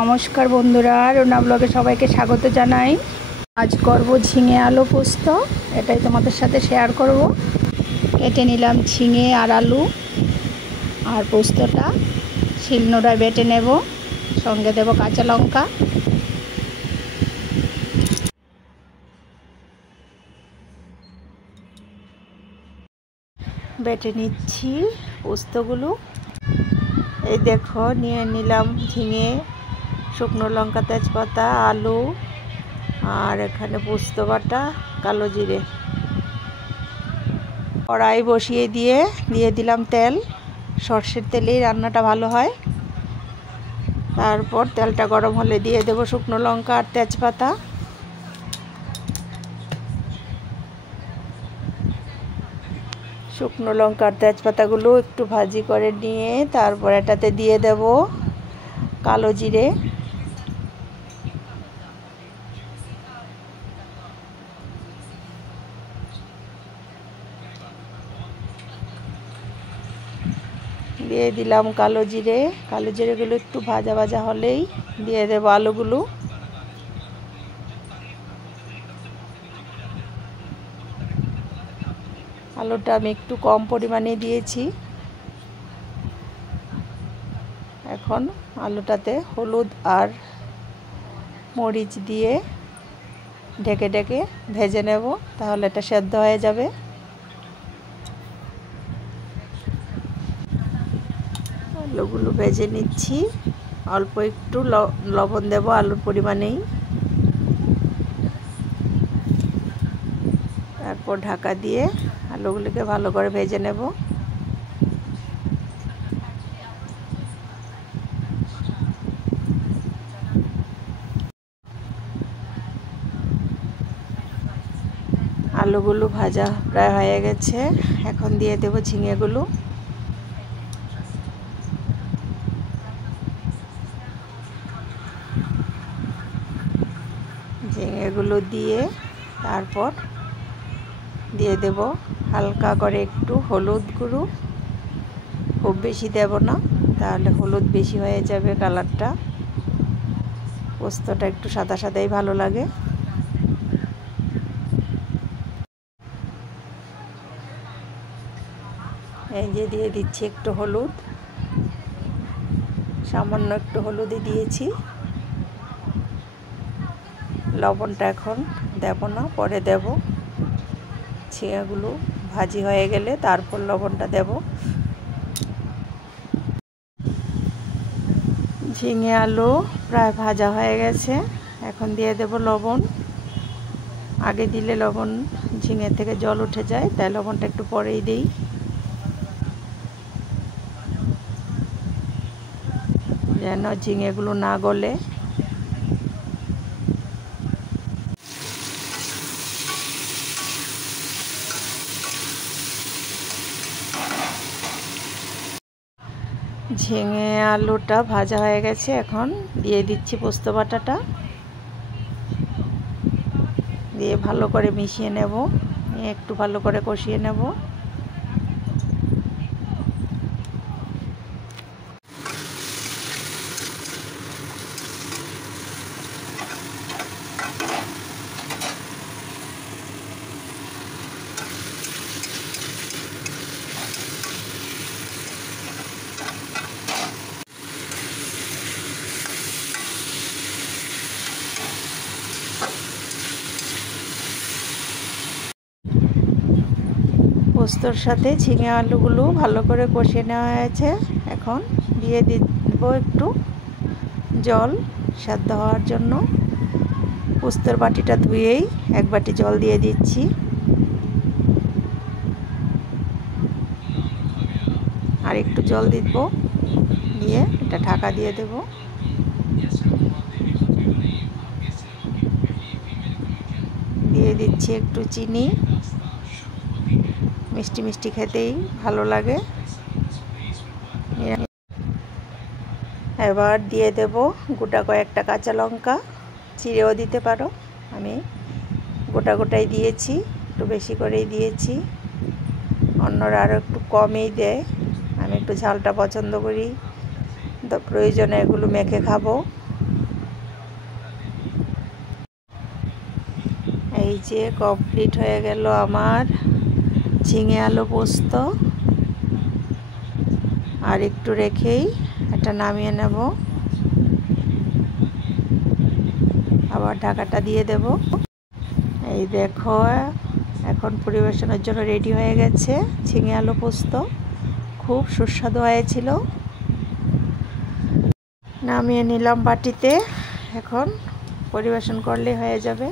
নমস্কার বন্ধুরা, রুনা ব্লগে সবাইকে স্বাগত জানাই। আজ করব ঝিঙে আলু পোস্ত, এটাই তোমাদের সাথে শেয়ার করব। কেটে নিলাম ঝিঙে আর আলু, আর পোস্তটা শিলনোড়ায় বেটে নেব, সঙ্গে দেব কাঁচা লঙ্কা। বেটে নিচ্ছি পোস্তগুলো। এই দেখো, নিয়ে নিলাম ঝিঙে, শুকনো লঙ্কা, তেজপাতা, আলু, আর এখানে পোস্ত বাটা, কালো জিরে। কড়াই বসিয়ে দিয়ে দিলাম তেল। সর্ষের তেলেই রান্নাটা ভালো হয়। তারপর তেলটা গরম হলে দিয়ে দেব শুকনো লঙ্কা আর তেজপাতা। শুকনো লঙ্কা আর তেজপাতাগুলো একটু ভাজি করে নিয়ে তারপর এটাতে দিয়ে দেব কালো জিরে, দিয়ে দিলাম কালো জিরেগুলো একটু ভাজা ভাজা হলেই দিয়ে দেব আলুগুলো। আলুটা আমি একটু কম পরিমাণে দিয়েছি। এখন আলুটাতে হলুদ আর মরিচ দিয়ে ঢেকে ঢেকে ভেজে নেব, তাহলে এটা সেদ্ধ হয়ে যাবে। আলুগুলো ভেজে নিচ্ছি, অল্প একটু লবণ দেব আলুর পরিমাণেই। তারপর ঢাকা দিয়ে আলুগুলোকে ভালো করে ভেজে নেব। আলুগুলো ভাজা প্রায় হয়ে গেছে, এখন দিয়ে দেব ঝিঙেগুলো। ঝিঙেগুলো দিয়ে তারপর দিয়ে দেব হালকা করে একটু হলুদ গুঁড়ো, খুব বেশি দেব না, তাহলে হলুদ বেশি হয়ে যাবে কালারটা। পোস্তটা একটু সাদা সাদাই ভালো লাগে। এই যে দিয়ে দিচ্ছি একটু হলুদ, সামান্য একটু হলুদই দিয়েছি। লবণটা এখন দেব না, পরে দেব। ঝিঙেগুলো ভাজি হয়ে গেলে তারপর লবণটা দেব। ঝিঙে আলু প্রায় ভাজা হয়ে গেছে, এখন দিয়ে দেব লবণ। আগে দিলে লবণ ঝিঙে থেকে জল উঠে যায়, তাই লবণটা একটু পরেই দিই। যেন ঝিঙেগুলো না গলে। ঝিঙে আলুটা ভাজা হয়ে গেছে, এখন দিয়ে দিচ্ছি পোস্ত বাটাটা, দিয়ে ভালো করে মিশিয়ে নেব, একটু ভালো করে কষিয়ে নেব। পোস্তর সাথে ঝিঙে আলুগুলো ভালো করে কষিয়ে নেওয়া হয়েছে, এখন দিয়ে দিব একটু জল সেদ্ধ হওয়ার জন্য। পোস্তর বাটিটা ধুয়েই এক বাটি জল দিয়ে দিচ্ছি। আর একটু জল দিব, দিয়ে এটা ঢাকা দিয়ে দেব। দিয়ে দিচ্ছি একটু চিনি, মিষ্টি মিষ্টি খেতেই ভালো লাগে। এবার দিয়ে দেব গোটা কয়েকটা কাঁচা লঙ্কা, চিড়েও দিতে পারো। আমি গোটা গোটাই দিয়েছি, একটু বেশি করেই দিয়েছি। অন্যরা আরও একটু কমই দেয়, আমি একটু ঝালটা পছন্দ করি, তো প্রয়োজনে এগুলো মেখে খাবো। এই যে কমপ্লিট হয়ে গেল আমার ঝিঙে আলু পোস্ত। আর একটু রেখেই এটা নামিয়ে নেব, আবার ঢাকাটা দিয়ে দেব। এই দেখো এখন পরিবেশনের জন্য রেডি হয়ে গেছে ঝিঙে আলু পোস্ত। খুব সুস্বাদু হয়েছিল। নামিয়ে নিলাম বাটিতে, এখন পরিবেশন করলে হয়ে যাবে।